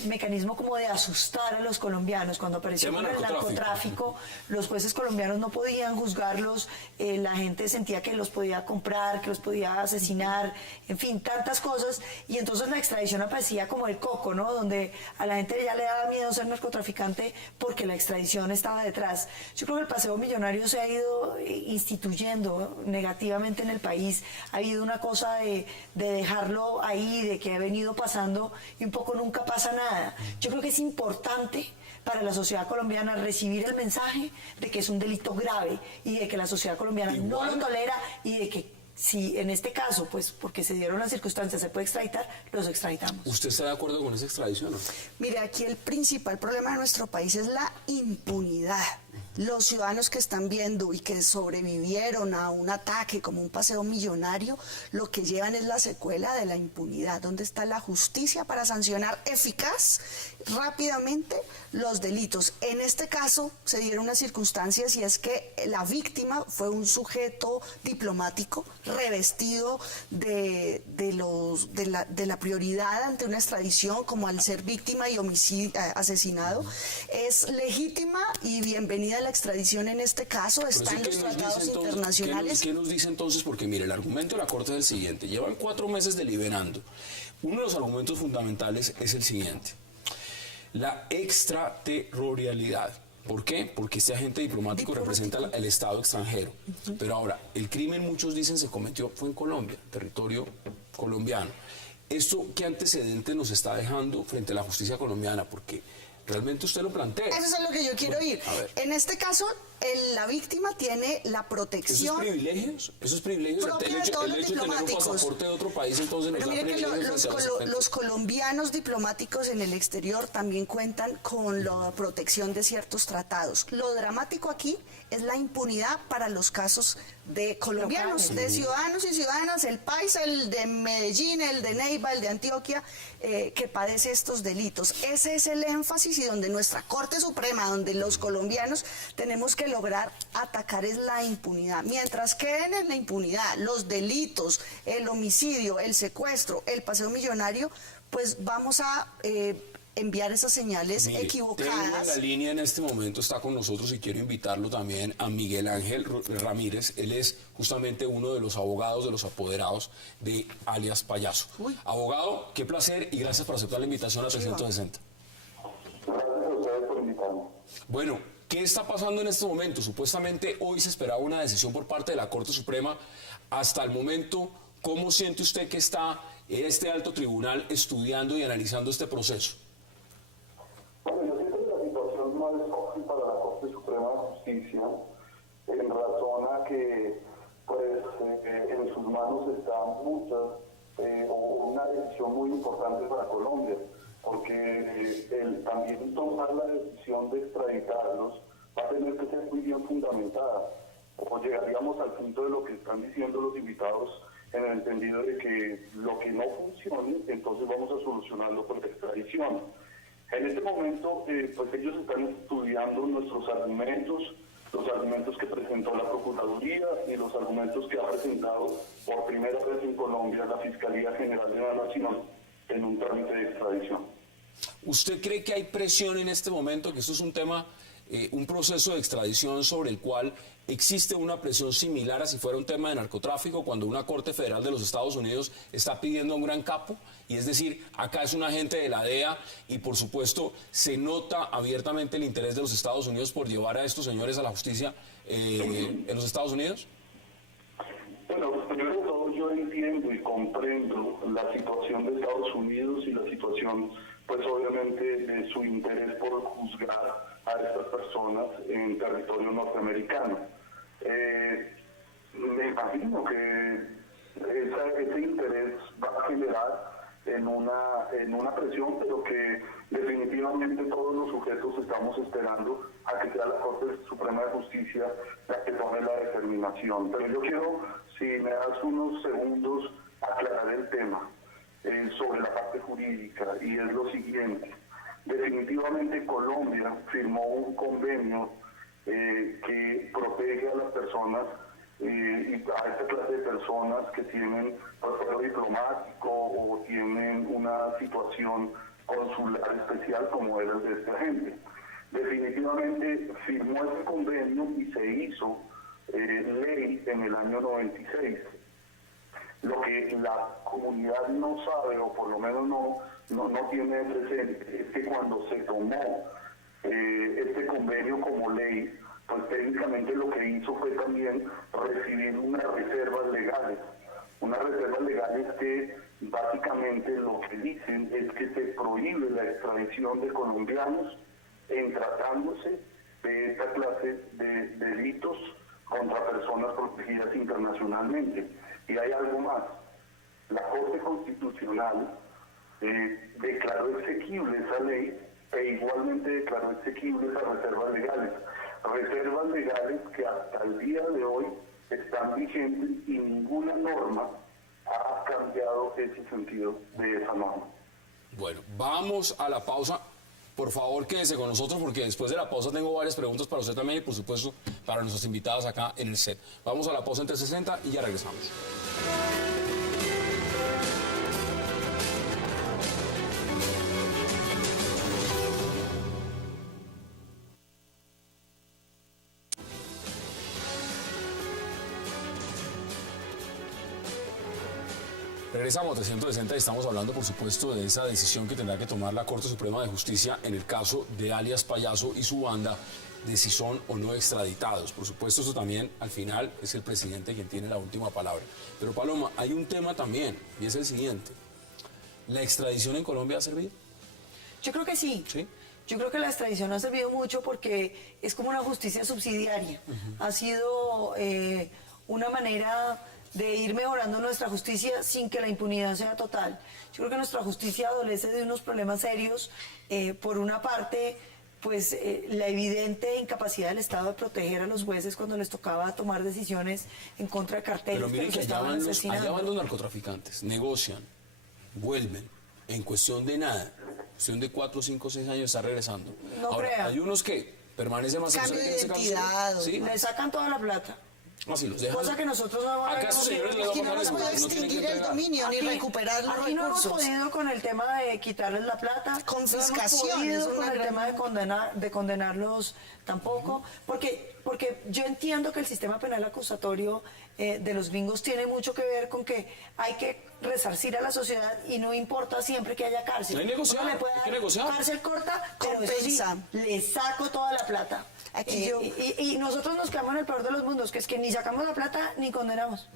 mecanismo como de asustar a los colombianos. Cuando apareció el narcotráfico, los jueces colombianos no podían juzgarlos, la gente sentía que los podía comprar, que los podía asesinar, en fin, tantas cosas. Y entonces la extradición aparecía como el coco, ¿no? Donde a la gente ya le daba miedo ser narcotraficante porque la extradición estaba detrás. Yo creo que el paseo millonario se ha ido instituyendo negativamente en el país. Ha habido una cosa de dejarlo ahí, de que ha venido pasando y un poco nunca pasa nada. Yo creo que es importante para la sociedad colombiana recibir el mensaje de que es un delito grave y de que la sociedad colombiana no lo tolera y de que si en este caso, pues porque se dieron las circunstancias, se puede extraditar, los extraditamos. ¿Usted está de acuerdo con esa extradición, no? Mire, aquí el principal problema de nuestro país es la impunidad. Los ciudadanos que están viendo y que sobrevivieron a un ataque como un paseo millonario, lo que llevan es la secuela de la impunidad. ¿Dónde está la justicia para sancionar eficaz, rápidamente, los delitos? En este caso se dieron unas circunstancias y es que la víctima fue un sujeto diplomático revestido de la prioridad ante una extradición, como al ser víctima y asesinado. Es legítima y bienvenida la extradición en este caso, está en los tratados internacionales. ¿Qué nos dice entonces? Porque mire, el argumento de la Corte es el siguiente: llevan 4 meses deliberando. Uno de los argumentos fundamentales es el siguiente: la extraterritorialidad. ¿Por qué? Porque este agente diplomático representa el Estado extranjero. Pero ahora, el crimen, muchos dicen, fue en Colombia, territorio colombiano. ¿Esto qué antecedentes nos está dejando frente a la justicia colombiana? Porque realmente usted lo plantea. Eso es a lo que yo quiero ir. En este caso, la víctima tiene la protección. ¿Esos privilegios? ¿Esos privilegios? El hecho de tener un pasaporte de otro país, entonces nos da privilegios. Los colombianos diplomáticos en el exterior también cuentan con la protección de ciertos tratados. Lo dramático aquí es la impunidad para los casos de colombianos, de ciudadanos y ciudadanas, el paisa, el de Medellín, el de Neiva, el de Antioquia, que padece estos delitos. Ese es el énfasis, y donde nuestra Corte Suprema, donde los colombianos tenemos que lograr atacar, es la impunidad. Mientras queden en la impunidad los delitos, el homicidio, el secuestro, el paseo millonario, pues vamos a enviar esas señales equivocadas. Tengo en la línea en este momento, está con nosotros, y quiero invitarlo también a Miguel Ángel Ramírez. Él es justamente uno de los abogados de los apoderados de alias Payaso. Abogado, qué placer y gracias por aceptar la invitación a 360. Gracias a ustedes por invitarme. Bueno, ¿qué está pasando en este momento? Supuestamente hoy se esperaba una decisión por parte de la Corte Suprema. Hasta el momento, ¿cómo siente usted que está este alto tribunal estudiando y analizando este proceso? Bueno, yo siento que la situación no es fácil para la Corte Suprema de Justicia, en razón a que pues, en sus manos está una decisión muy importante para Colombia, porque también tomar la decisión de extraditarlos va a tener que ser muy bien fundamentada, o llegaríamos al punto de lo que están diciendo los invitados, en el entendido de que lo que no funcione, entonces vamos a solucionarlo por la extradición. En este momento, pues ellos están estudiando nuestros argumentos, los argumentos que presentó la Procuraduría y los argumentos que ha presentado por primera vez en Colombia la Fiscalía General de la Nación en un trámite de extradición. ¿Usted cree que hay presión en este momento, que esto es un tema, un proceso de extradición sobre el cual existe una presión similar a si fuera un tema de narcotráfico, cuando una Corte Federal de los Estados Unidos está pidiendo a un gran capo? Y es decir, acá es un agente de la DEA y por supuesto se nota abiertamente el interés de los Estados Unidos por llevar a estos señores a la justicia en los Estados Unidos. Bueno, primero de todo yo entiendo y comprendo la situación de Estados Unidos y la situación, pues obviamente, de su interés por juzgar a estas personas en territorio norteamericano. Me imagino que ese interés va a generar en una presión, pero que definitivamente todos los sujetos estamos esperando a que sea la Corte Suprema de Justicia la que tome la determinación. Pero yo quiero, si me das unos segundos, aclarar el tema sobre la parte jurídica, y es lo siguiente. Definitivamente Colombia firmó un convenio que protege a las personas y a esta clase de personas que tienen pasado diplomático o tienen una situación consular especial como era el de este agente. Definitivamente firmó ese convenio y se hizo ley en el año 96. Lo que la comunidad no sabe, o por lo menos no tiene presente, es que cuando se tomó este convenio como ley, pues técnicamente lo que hizo fue también recibir unas reservas legales. Unas reservas legales que básicamente lo que dicen es que se prohíbe la extradición de colombianos en tratándose de esta clase de delitos contra personas protegidas internacionalmente. Y hay algo más. La Corte Constitucional declaró exequible esa ley e igualmente declaró exequible esas reservas legales. reservas legales que hasta el día de hoy están vigentes y ninguna norma ha cambiado ese sentido de esa norma. Bueno, vamos a la pausa. Por favor, quédese con nosotros porque después de la pausa tengo varias preguntas para usted también y por supuesto para nuestras invitadas acá en el set. Vamos a la pausa en 360 y ya regresamos. Regresamos a 360 y estamos hablando, por supuesto, de esa decisión que tendrá que tomar la Corte Suprema de Justicia en el caso de alias Payaso y su banda, de si son o no extraditados. Por supuesto, eso también, al final, es el presidente quien tiene la última palabra. Pero, Paloma, hay un tema también, y es el siguiente. ¿La extradición en Colombia ha servido? Yo creo que sí. ¿Sí? Yo creo que la extradición ha servido mucho porque es como una justicia subsidiaria. Ha sido una manera de ir mejorando nuestra justicia sin que la impunidad sea total. Yo creo que nuestra justicia adolece de unos problemas serios. Por una parte, pues la evidente incapacidad del Estado de proteger a los jueces cuando les tocaba tomar decisiones en contra de carteles. Pero miren los que allá estaban asesinando. van los narcotraficantes, negocian, vuelven, en cuestión de nada, en cuestión de 4, 5, 6 años está regresando. No Ahora, crea. hay unos que permanecen más Cambio en de ese caso, identidad, ¿sí? Le sacan toda la plata. Así los dejan. Cosa que nosotros no Acá estos señores les va a Aquí no pasar nos eso, puede no tienen que extinguir el entregar. dominio ni recuperar los aquí no hemos recursos. podido con el tema de quitarles la plata, Confiscación, no hemos es podido una con el gran- tema de condenarlos tampoco, porque yo entiendo que el sistema penal acusatorio de los gringos tiene mucho que ver con que hay que resarcir a la sociedad y no importa siempre que haya cárcel. No hay negociar, Uno le puede hay que dar negociar. cárcel corta, pero eso sí, Compensa. le saco toda la plata. Aquí yo- y nosotros nos quedamos en el peor de los mundos, que es que ni sacamos la plata ni condenamos.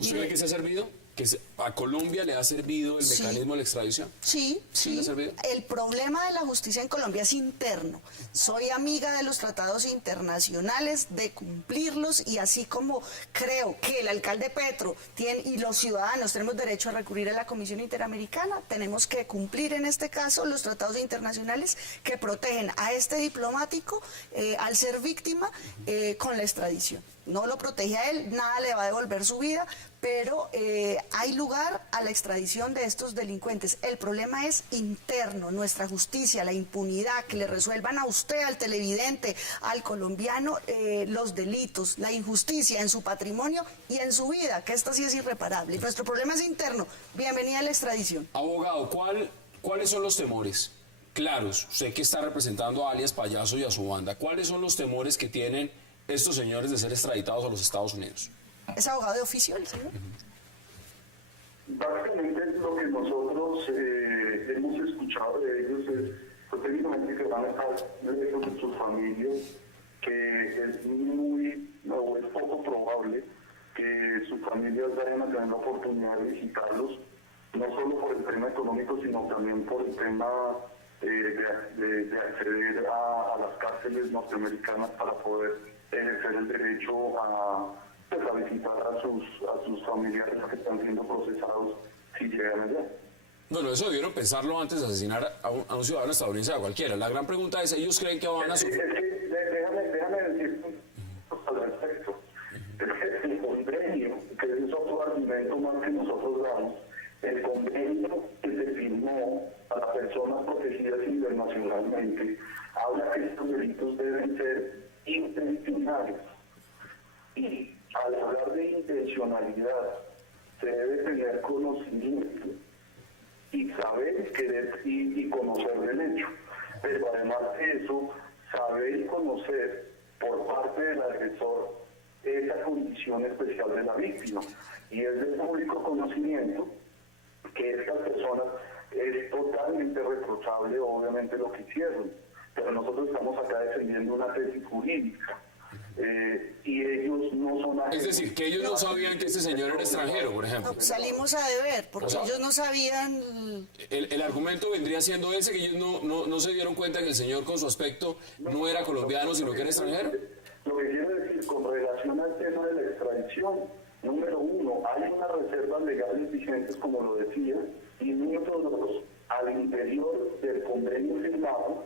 ¿Usted cree que se ha servido? ¿Que a Colombia le ha servido el Sí. mecanismo de la extradición? Sí, ¿Sí le ha servido? El problema de la justicia en Colombia es interno. Soy amiga de los tratados internacionales, de cumplirlos, y así como creo que el alcalde Petro y los ciudadanos tenemos derecho a recurrir a la Comisión Interamericana, tenemos que cumplir en este caso los tratados internacionales que protegen a este diplomático al ser víctima con la extradición. No lo protege a él, nada le va a devolver su vida, pero hay lugar a la extradición de estos delincuentes. El problema es interno, nuestra justicia, la impunidad, que le resuelvan a usted, al televidente, al colombiano, los delitos, la injusticia en su patrimonio y en su vida, que esto sí es irreparable. Nuestro problema es interno. Bienvenida a la extradición. Abogado, ¿cuáles son los temores claros? Usted que está representando a alias Payaso y a su banda, ¿cuáles son los temores que tienen estos señores de ser extraditados a los Estados Unidos? ¿Es abogado de oficio el señor? Básicamente lo que nosotros hemos escuchado de ellos es pues, técnicamente que van a estar lejos de sus familias, que es poco probable que sus familias vayan a tener la oportunidad de visitarlos, no solo por el tema económico, sino también por el tema de acceder a las cárceles norteamericanas para poder ejercer el derecho a visitar a sus familiares que están siendo procesados si llegan allá. Bueno, eso debieron pensarlo antes de asesinar a un ciudadano estadounidense, a cualquiera. La gran pregunta es, ¿ellos creen que van a sufrir? Déjame decir al respecto. El convenio, que es otro argumento más que nosotros damos, el convenio que se firmó para personas protegidas internacionalmente, habla que estos delitos deben ser intencionales. Y al hablar de intencionalidad, se debe tener conocimiento y saber, querer y conocer del hecho. Pero además de eso, saber y conocer por parte del agresor esa condición especial de la víctima. Y es de público conocimiento que estas personas es totalmente reprochable, obviamente, lo que hicieron. Pero nosotros estamos acá defendiendo una tesis jurídica. Y ellos no son... Es decir, que ellos no sabían que este señor era extranjero, por ejemplo. No, salimos a deber, porque O sea, ellos no sabían... El argumento vendría siendo ese, que ellos no se dieron cuenta que el señor con su aspecto no era colombiano, sino que era extranjero. Lo que quiero decir con relación al tema de la extradición, número uno, hay unas reservas legales vigentes, como lo decía, y número dos, al interior del convenio firmado,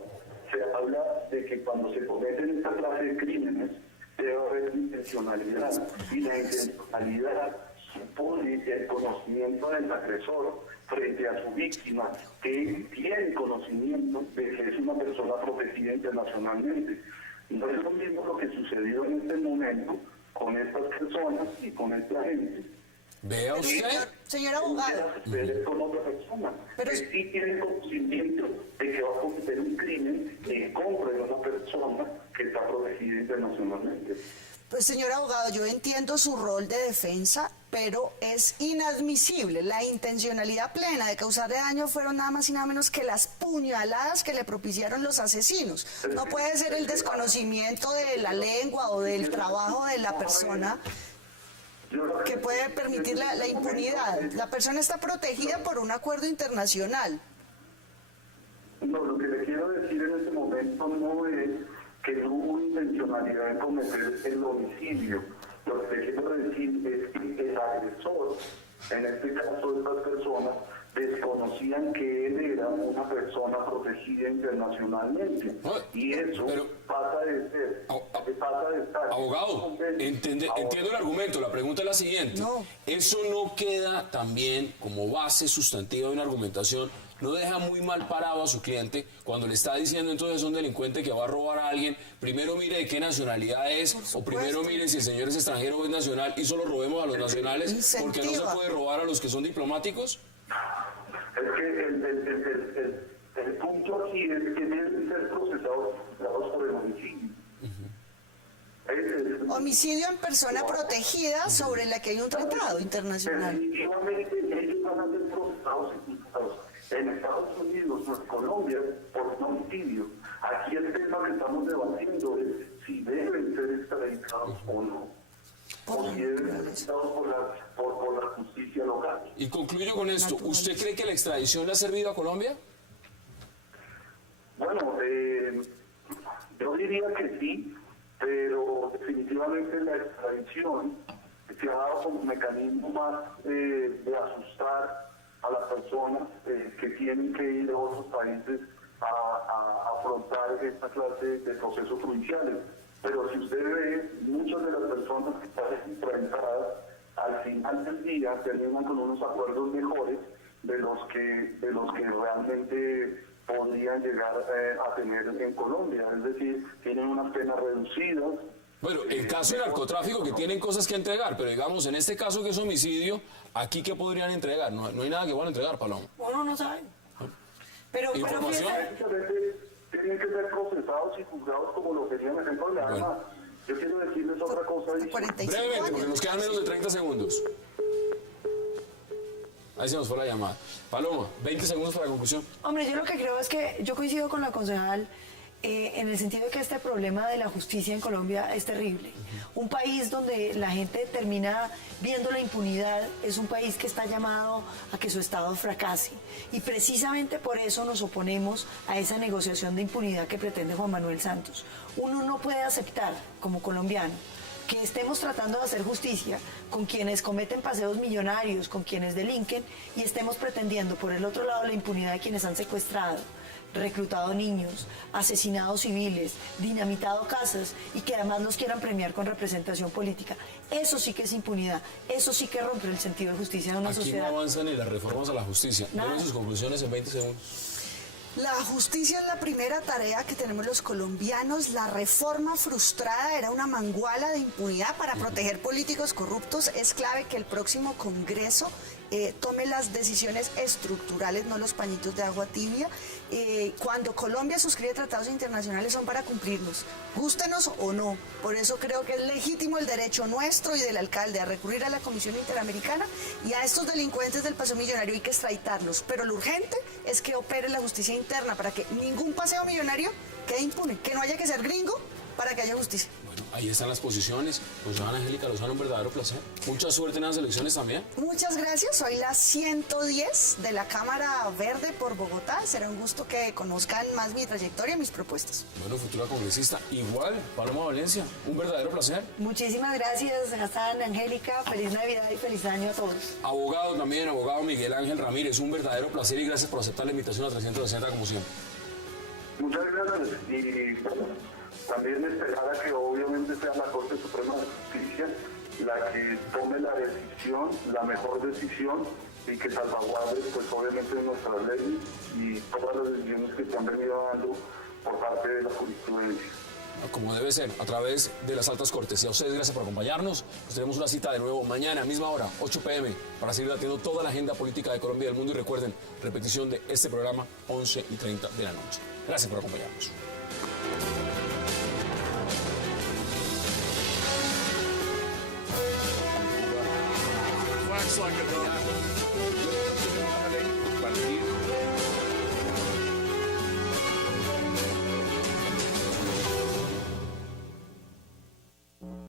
se habla de que cuando se cometen esta clase de crímenes debe haber intencionalidad, y la intencionalidad supone el conocimiento del agresor frente a su víctima, que tiene conocimiento de que es una persona protegida internacionalmente. No es lo mismo lo que sucedió en este momento con estas personas y con esta gente. Vea usted. Señor abogado. Con otra persona, que sí tiene conocimiento de que va a cometer un crimen en contra de una persona que está protegida internacionalmente. Pues señor abogado, yo entiendo su rol de defensa, pero es inadmisible. La intencionalidad plena de causarle daño fueron nada más y nada menos que las puñaladas que le propiciaron los asesinos. No puede ser el desconocimiento de la lengua o del trabajo de la persona que puede permitir la impunidad. La persona está protegida por un acuerdo internacional. No, lo que le quiero decir en este momento no es que no hubo intencionalidad en cometer el homicidio. Lo que le quiero decir es que el agresor, en este caso de estas personas, desconocían que él era una persona protegida internacionalmente. Y eso pasa de ser, pasa de estar... Abogado, entiendo el argumento. La pregunta es la siguiente. ¿Eso no queda también como base sustantiva de una argumentación? ¿No deja muy mal parado a su cliente cuando le está diciendo entonces es un delincuente que va a robar a alguien? Primero mire de qué nacionalidad es, o primero mire si el señor es extranjero o es nacional y solo robemos a los nacionales, porque no se puede robar a los que son diplomáticos. Es que el punto aquí es que deben ser procesados por el homicidio. Homicidio en persona protegida sobre la que hay un tratado internacional. Definitivamente ellos van a ser procesados y juzgados en Estados Unidos o en Colombia por un homicidio. Aquí el tema que estamos debatiendo es si deben ser extraditados o no. O si deben ser extraditados por la justicia local. Y concluyo con esto. ¿Usted cree que la extradición le ha servido a Colombia? Bueno, yo diría que sí, pero definitivamente la extradición se ha dado como mecanismo más de asustar a las personas que tienen que ir a otros países a afrontar esta clase de procesos judiciales. Pero si usted ve, muchas de las personas que están extraditadas al final del día terminan con unos acuerdos mejores de los que realmente podrían llegar a tener en Colombia. Es decir, tienen unas penas reducidas. Bueno, el caso del narcotráfico que tienen cosas que entregar, pero digamos, en este caso que es homicidio, ¿aquí qué podrían entregar? No hay nada que van a entregar, Paloma. Uno no sabe. Pero ¿información? Tienen que ser procesados y juzgados como lo querían en el programa. Bueno. Yo quiero decirles otra cosa. Brevemente, porque nos quedan menos de 30 segundos. Ahí se nos fue la llamada. Paloma, 20 segundos para la conclusión. Hombre, yo lo que creo es que yo coincido con la concejal en el sentido de que este problema de la justicia en Colombia es terrible. Un país donde la gente termina viendo la impunidad es un país que está llamado a que su Estado fracase. Y precisamente por eso nos oponemos a esa negociación de impunidad que pretende Juan Manuel Santos. Uno no puede aceptar, como colombiano, que estemos tratando de hacer justicia con quienes cometen paseos millonarios, con quienes delinquen, y estemos pretendiendo por el otro lado la impunidad de quienes han secuestrado, reclutado niños, asesinado civiles, dinamitado casas y que además los quieran premiar con representación política. Eso sí que es impunidad, eso sí que rompe el sentido de justicia de una sociedad. Aquí no avanzan ni las reformas a la justicia. Denle sus conclusiones en 20 segundos. La justicia es la primera tarea que tenemos los colombianos. La reforma frustrada era una manguala de impunidad para proteger políticos corruptos. Es clave que el próximo Congreso tome las decisiones estructurales, no los pañitos de agua tibia. Cuando Colombia suscribe tratados internacionales son para cumplirlos, gústenos o no. Por eso creo que es legítimo el derecho nuestro y del alcalde a recurrir a la Comisión Interamericana, y a estos delincuentes del paseo millonario hay que extraditarlos. Pero lo urgente es que opere la justicia interna para que ningún paseo millonario quede impune, que no haya que ser gringo para que haya justicia. Bueno, ahí están las posiciones. Concejala Angélica Lozano, un verdadero placer. Mucha suerte en las elecciones también. Muchas gracias. Soy la 110 de la Cámara Verde por Bogotá. Será un gusto que conozcan más mi trayectoria y mis propuestas. Bueno, futura congresista. Igual, Paloma Valencia, un verdadero placer. Muchísimas gracias, Hassan, Angélica. Feliz Navidad y feliz año a todos. Abogado también, abogado Miguel Ángel Ramírez, un verdadero placer y gracias por aceptar la invitación a 360 como siempre. Muchas gracias y también esperar a que obviamente sea la Corte Suprema de Justicia la que tome la decisión, la mejor decisión y que salvaguarde pues obviamente nuestras leyes y todas las decisiones que se han venido dando por parte de la jurisprudencia. Como debe ser, a través de las altas cortes. Y a ustedes, gracias por acompañarnos. Nos tenemos una cita de nuevo mañana, misma hora, 8 p.m., para seguir debatiendo toda la agenda política de Colombia y del mundo. Y recuerden, repetición de este programa, 11:30 de la noche. Gracias por acompañarnos. Partir